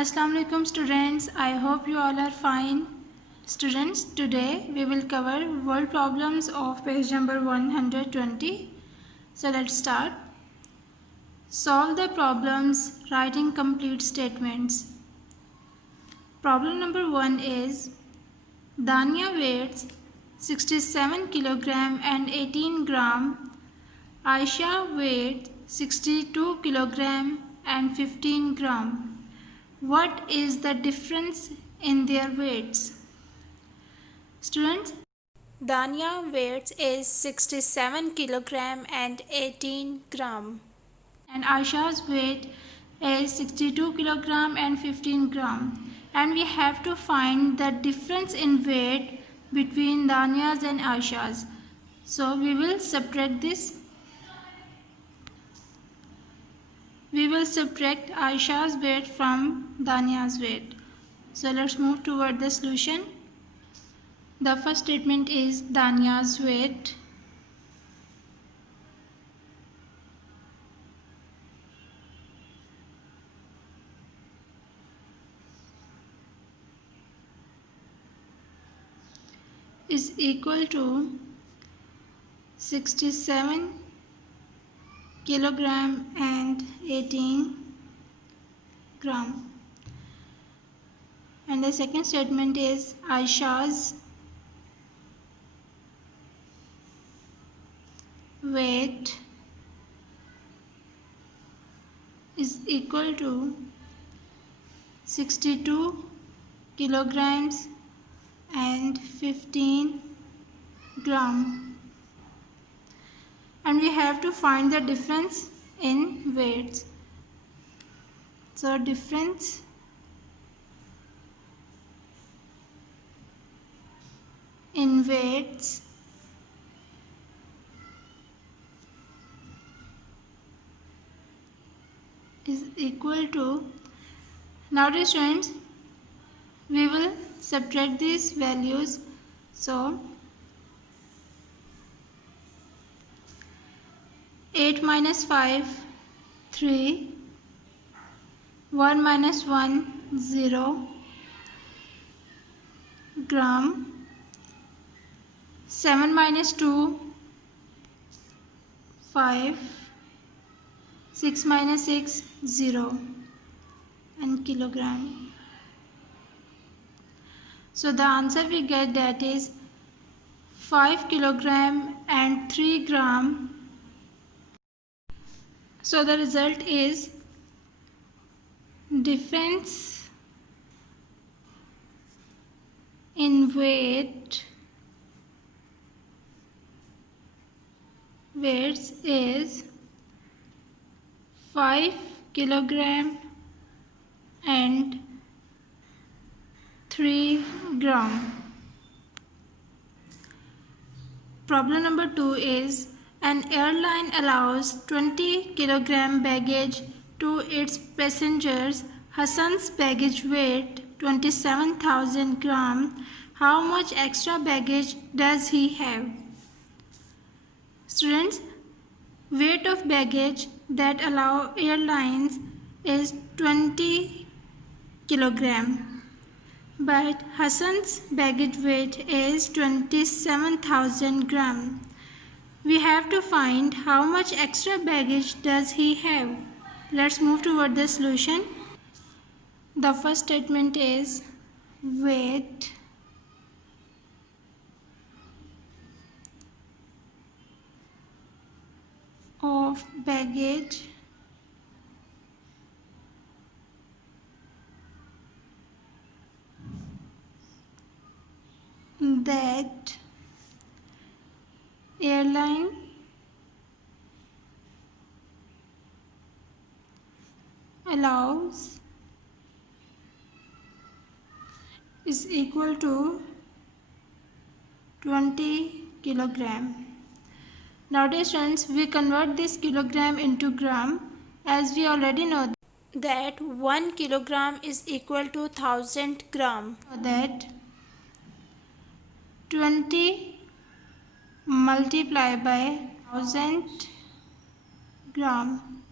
Assalamu alaikum students. I hope you all are fine. Students, today we will cover word problems of page number 120. So let's start. Solve the problems writing complete statements. Problem number 1 is Dania weighs 67 kilogram and 18 gram. Aisha weighed 62 kilogram and 15 gram. What is the difference in their weights? Students, Dania weight is 67 kilogram and 18 gram. And Aisha's weight is 62 kilogram and 15 gram. And we have to find the difference in weight between Dania's and Aisha's. So we will subtract this. We will subtract Aisha's weight from Dania's weight. So let's move toward the solution. The first statement is Dania's weight is equal to 67 kilogram and 18 gram. And the second statement is Aisha's weight is equal to 62 kilograms and 15 gram. And we have to find the difference in weights. So difference in weights is equal to, nowadays students, we will subtract these values. So 8 minus 5, 3, 1 minus 1, 0 gram, 7 minus 2, 5, 6 minus 6, 0 and kilogram. So the answer we get, that is 5 kilogram and 3 gram. So the result is difference in weights is 5 kilogram and 3 gram. Problem number 2 is an airline allows 20 kilogram baggage to its passengers. Hassan's baggage weight 27,000 gram. How much extra baggage does he have? Students, weight of baggage that allow airlines is 20 kilogram. But Hassan's baggage weight is 27,000 gram. We have to find how much extra baggage does he have. Let's move toward the solution. The first statement is weight of baggage that airline allows is equal to 20 kilogram. Nowadays friends, we convert this kilogram into gram, as we already know that 1 kilogram is equal to 1000 gram. So that 20 multiplied by 1000 gram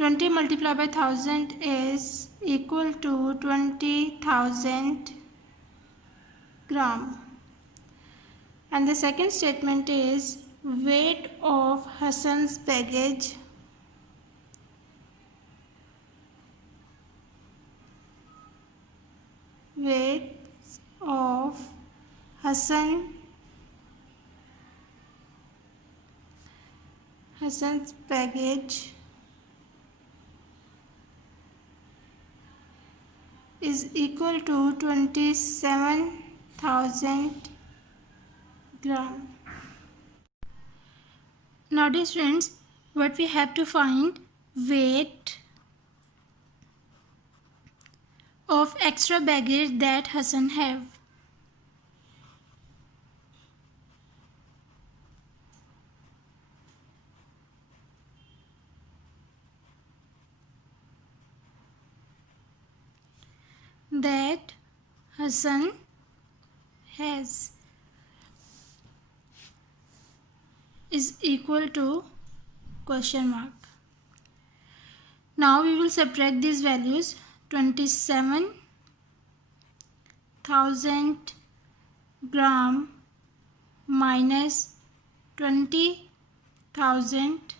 20 multiplied by 1000 is equal to 20,000 gram. And the second statement is weight of Hassan's baggage Hassan's baggage is equal to 27,000 gram. Now dear friends, what we have to find weight of extra baggage that Hassan have. That Hassan has is equal to question mark. Now we will subtract these values. 27,000 gram minus 20,000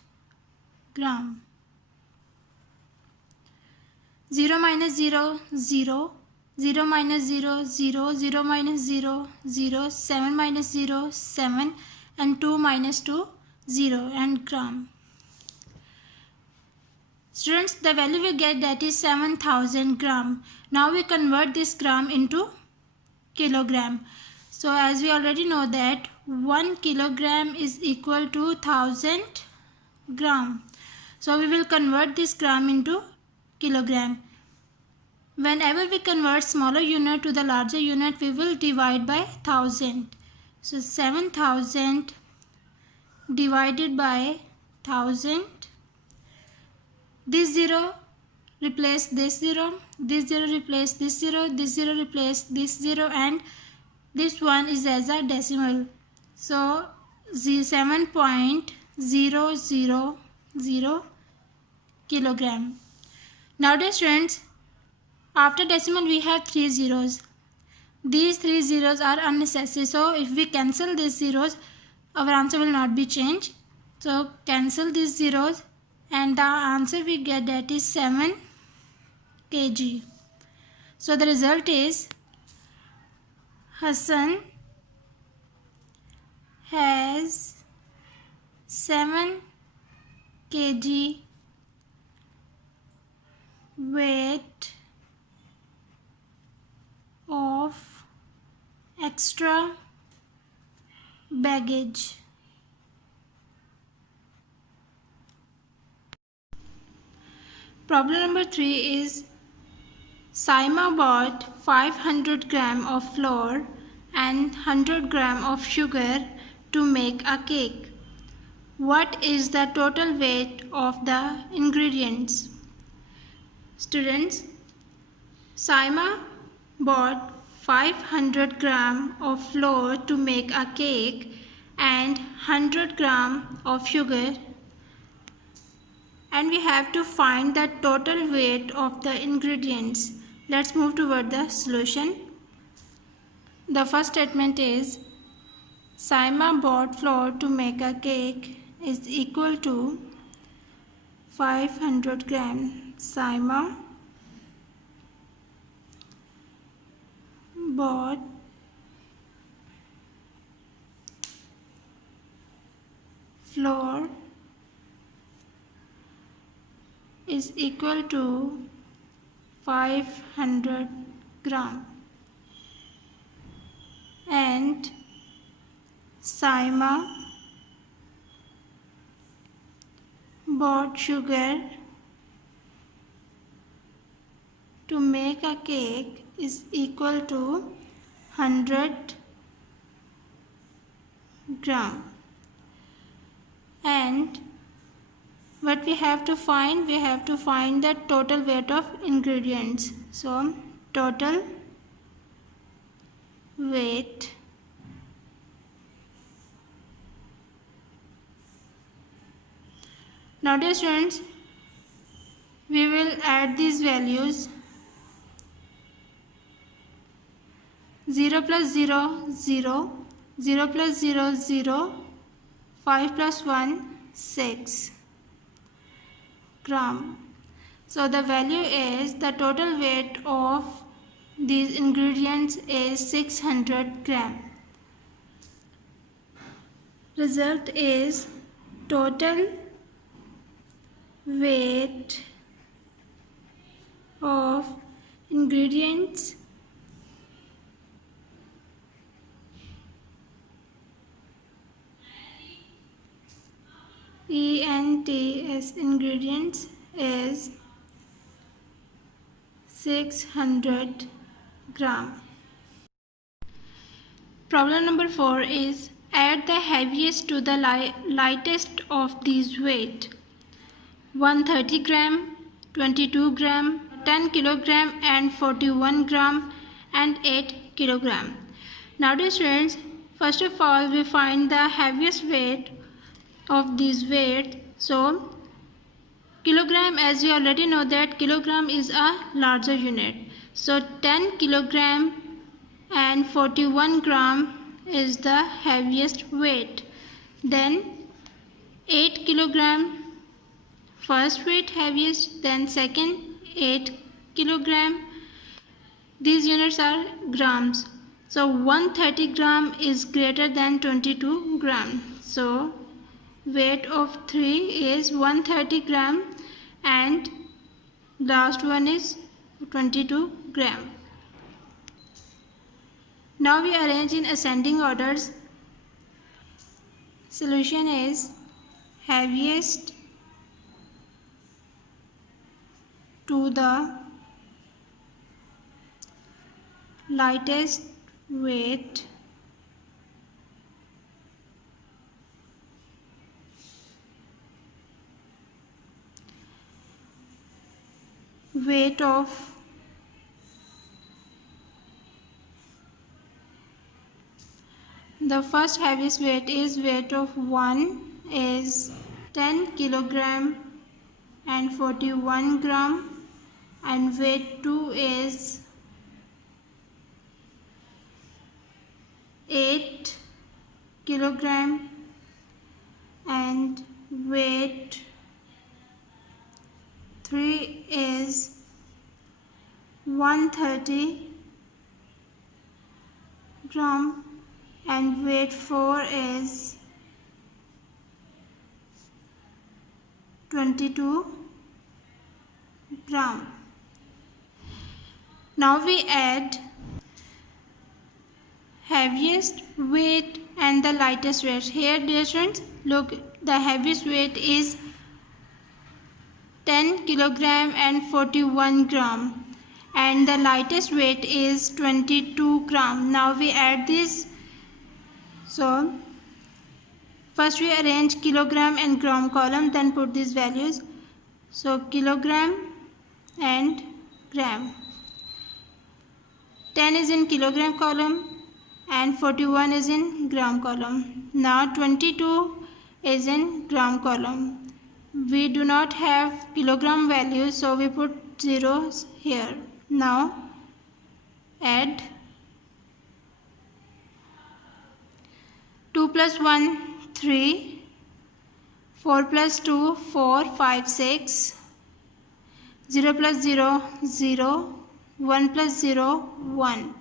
gram. 0 minus 0, 0. 0 minus 0, 0. 0 minus 0, 0. 7 minus 0, 7. And 2 minus 2, 0. And gram. Students, the value we get, that is 7,000 gram. Now we convert this gram into kilogram. So as we already know that 1 kilogram is equal to 1000 gram. So we will convert this gram into kilogram. Whenever we convert smaller unit to the larger unit, we will divide by 1000. So 7,000 divided by 1000. This 0 replace this 0, this 0 replace this 0, this 0 replace this 0, and this one is as a decimal. So 7.000 kilogram. Now dear students, after decimal we have 3 zeros. These 3 zeros are unnecessary. So if we cancel these zeros, our answer will not be changed. So cancel these zeros and the answer we get, that is 7 kg. So the result is Hassan has 7 kg weight of extra baggage. Problem number 3 is Saima bought 500 gram of flour and 100 gram of sugar to make a cake. What is the total weight of the ingredients? Students, Saima bought 500 gram of flour to make a cake and 100 gram of sugar, and we have to find the total weight of the ingredients. Let's move toward the solution. The first statement is Saima bought flour to make a cake is equal to 500 gram. Saima bought flour is equal to 500 gram, and Saima bought sugar to make a cake is equal to 100 gram. And what we have to find? We have to find the total weight of ingredients. So total weight now dear students, We will add these values. 0 plus 0, 0, 0 plus 0, 0, 5 plus 1, 6 gram. So the value is, the total weight of these ingredients is 600 gram. Result is total weight of ingredients ingredients is 600 gram. Problem number 4 is, add the heaviest to the lightest of these weight. 130 gram, 22 gram, 10 kilogram and 41 gram and 8 kilogram. Now dear students, first of all we find the heaviest weight of these weight. So kilogram, as you already know that kilogram is a larger unit. So 10 kilogram and 41 gram is the heaviest weight. Then 8 kilogram, first weight heaviest, then second 8 kilogram. These units are grams. So 130 gram is greater than 22 gram. So weight of 3 is 130 gram and last one is 22 gram. Now we arrange in ascending orders. Solution is heaviest to the lightest weight of the first heaviest weight is weight of 1 is 10 kilogram and 41 gram, and weight 2 is 8 kilogram and weight 3 is 130 gram and weight 4 is 22 gram. Now we add heaviest weight and the lightest weight. Here dear students, look, the heaviest weight is 10 kilogram and 41 gram and the lightest weight is 22 gram. Now we add this. So first we arrange kilogram and gram column, then put these values. So kilogram and gram. 10 is in kilogram column and 41 is in gram column. Now 22 is in gram column. We do not have kilogram values, so we put zeros here. Now add 2 plus 1, 3, 4 plus 2, 4, 5, 6, 0 plus 0, 0, 1 plus 0, 1.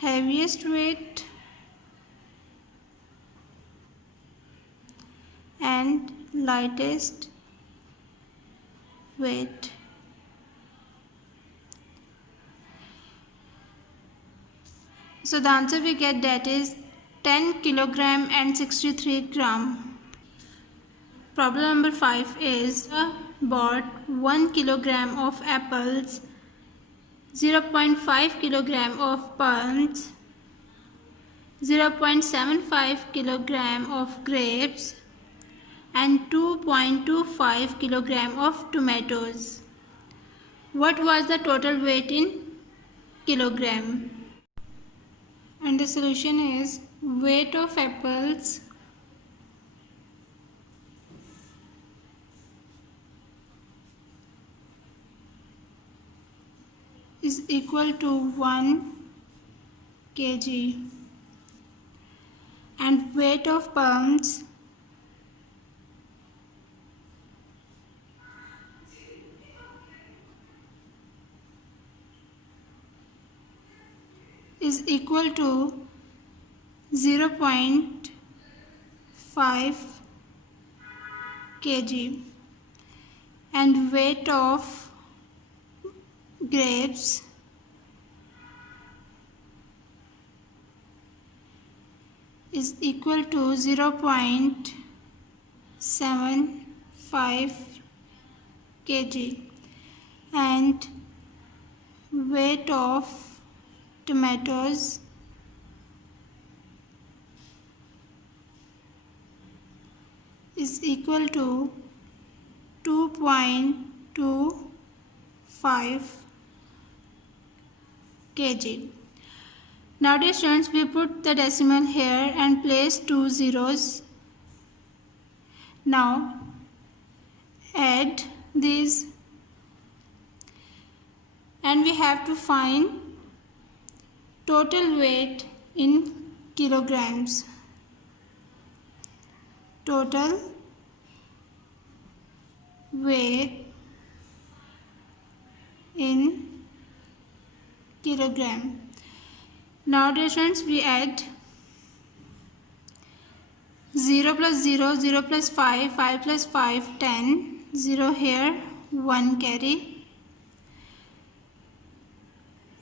Heaviest weight and lightest weight. So the answer we get, that is 10 kilogram and 63 gram. Problem number 5 is, bought 1 kilogram of apples, 0.5 kilogram of plums, 0.75 kilogram of grapes and 2.25 kilogram of tomatoes. What was the total weight in kilogram? And the solution is, weight of apples is equal to 1 kg, and weight of pounds is equal to 0.5 kg, and weight of grapes is equal to 0.75 kg, and weight of tomatoes is equal to 2.25 kg. Now dear students, we put the decimal here and place 2 zeros. Now add these, and we have to find total weight in kilograms. Total weight in kilogram. Now dear students, we add 0 plus 0, 0 plus 5, 5 plus 5, 10, 0 here, 1 carry,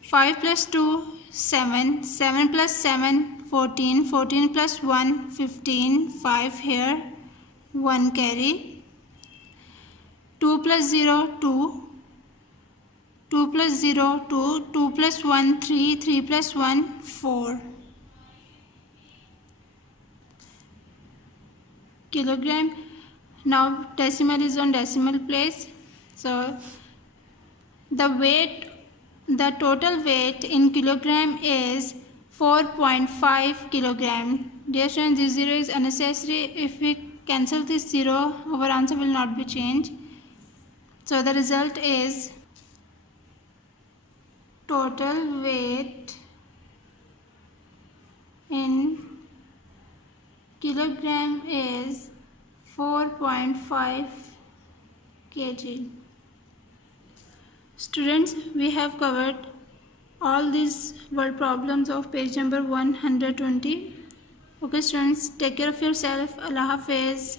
5 plus 2, 7, 7 plus 7, 14, 14 plus 1, 15, 5 here, 1 carry, 2 plus 0, 2, 2 plus 0, 2, 2 plus 1, 3, 3 plus 1, 4. Kilogram. Now decimal is on decimal place. So the total weight in kilogram is 4.5 kilogram. Dear students, this 0 is unnecessary. If we cancel this 0, our answer will not be changed. So the result is total weight in kilogram is 4.5 kg. Students, we have covered all these word problems of page number 120. Okay students, take care of yourself. Allah Hafiz.